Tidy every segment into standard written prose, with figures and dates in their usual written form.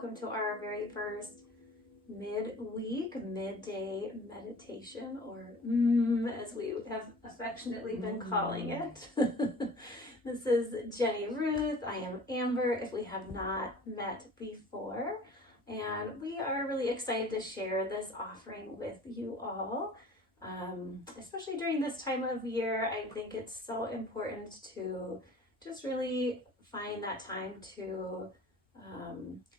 welcome to our very first midweek, midday meditation, or as we have affectionately been calling it. This is JennieRuth. I am Amber, if we have not met before, and we are really excited to share this offering with you all. Especially during this time of year, I think it's so important to just really find that time to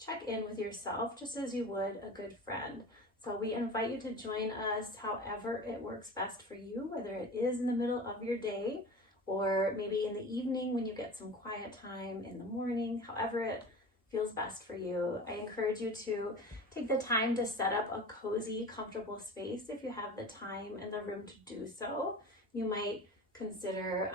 check in with yourself just as you would a good friend. So we invite you to join us however it works best for you, whether it is in the middle of your day or maybe in the evening when you get some quiet time, in the morning, however it feels best for you. I encourage you to take the time to set up a cozy, comfortable space if you have the time and the room to do so. You might consider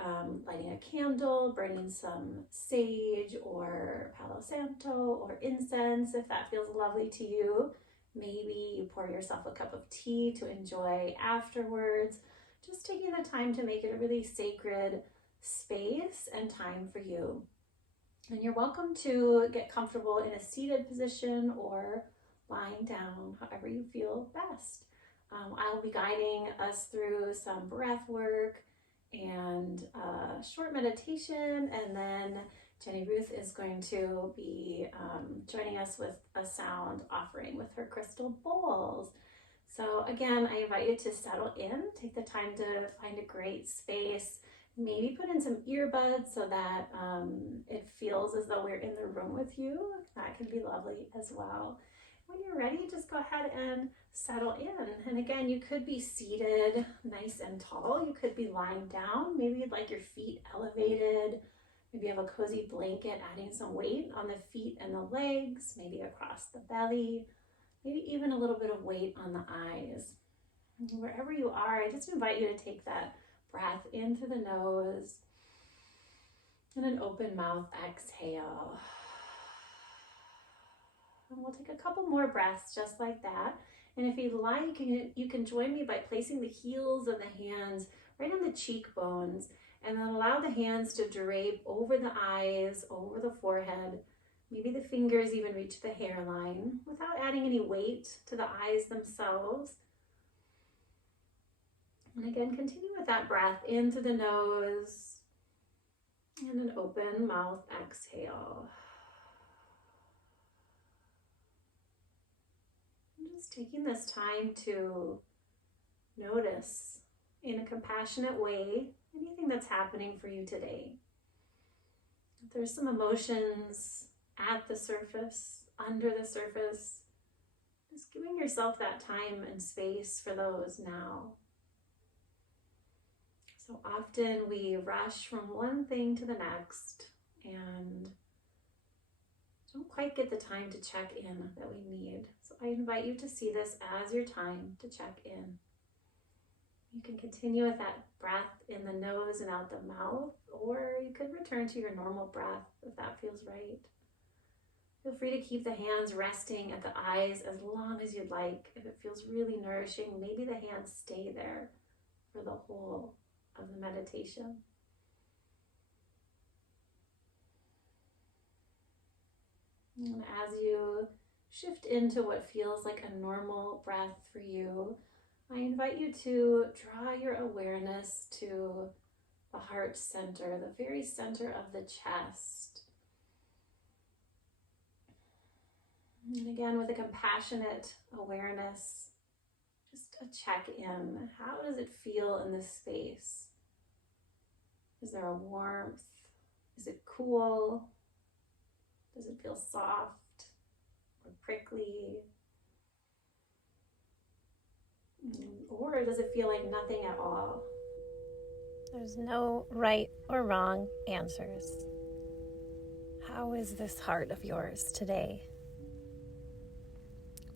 lighting a candle, burning some sage or Palo Santo or incense if that feels lovely to you. Maybe you pour yourself a cup of tea to enjoy afterwards. Just taking the time to make it a really sacred space and time for you. And you're welcome to get comfortable in a seated position or lying down, however you feel best. I'll be guiding us through some breath work and a short meditation, and then JennieRuth is going to be joining us with a sound offering with her crystal bowls. So again, I invite you to settle in, take the time to find a great space, maybe put in some earbuds so that it feels as though we're in the room with you. That can be lovely as well. When you're ready, just go ahead and settle in. And again, you could be seated nice and tall. You could be lying down. Maybe you'd like your feet elevated. Maybe you have a cozy blanket, adding some weight on the feet and the legs, maybe across the belly, maybe even a little bit of weight on the eyes. And wherever you are, I just invite you to take that breath in through the nose and an open mouth exhale. And we'll take a couple more breaths just like that. And if you'd like, you can join me by placing the heels of the hands right on the cheekbones, and then allow the hands to drape over the eyes, over the forehead. Maybe the fingers even reach the hairline without adding any weight to the eyes themselves. And again, continue with that breath in through the nose and an open mouth exhale. Just taking this time to notice in a compassionate way anything that's happening for you today. If there's some emotions at the surface, under the surface, just giving yourself that time and space for those now. So often we rush from one thing to the next and don't quite get the time to check in that we need. So I invite you to see this as your time to check in. You can continue with that breath in the nose and out the mouth, or you could return to your normal breath if that feels right. Feel free to keep the hands resting at the eyes as long as you'd like. If it feels really nourishing, maybe the hands stay there for the whole of the meditation. And as you shift into what feels like a normal breath for you, I invite you to draw your awareness to the heart center, the very center of the chest. And again, with a compassionate awareness, just a check-in. How does it feel in this space? Is there a warmth? Is it cool? Does it feel soft or prickly? Or does it feel like nothing at all? There's no right or wrong answers. How is this heart of yours today?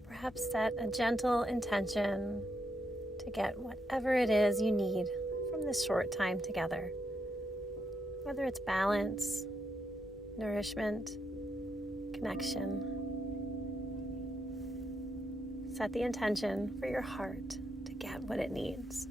Perhaps set a gentle intention to get whatever it is you need from this short time together. Whether it's balance, nourishment, connection. Set the intention for your heart to get what it needs.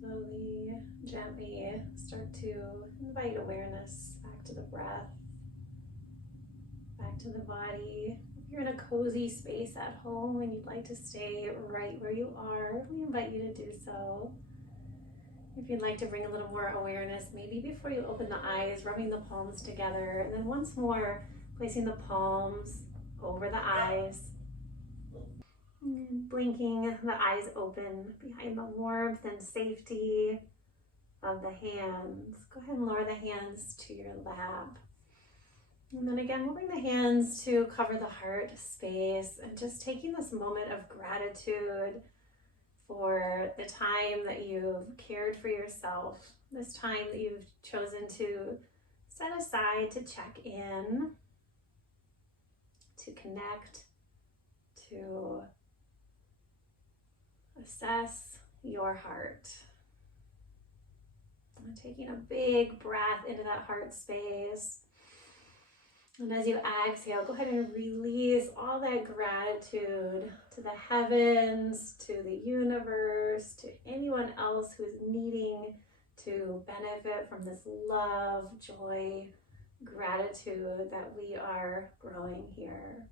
Slowly, gently start to invite awareness back to the breath, back to the body. If you're in a cozy space at home and you'd like to stay right where you are, we invite you to do so. If you'd like to bring a little more awareness, maybe before you open the eyes, rubbing the palms together, and then once more, placing the palms over the eyes, and blinking the eyes open behind the warmth and safety of the hands. Go ahead and lower the hands to your lap. And then again, we'll bring the hands to cover the heart space and just taking this moment of gratitude for the time that you've cared for yourself, this time that you've chosen to set aside to check in, to connect, to assess your heart. And taking a big breath into that heart space. And as you exhale, go ahead and release all that gratitude to the heavens, to the universe, to anyone else who's needing to benefit from this love, joy, gratitude that we are growing here.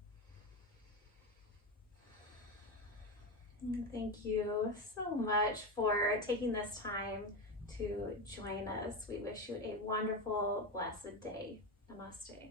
And thank you so much for taking this time to join us. We wish you a wonderful, blessed day. Namaste.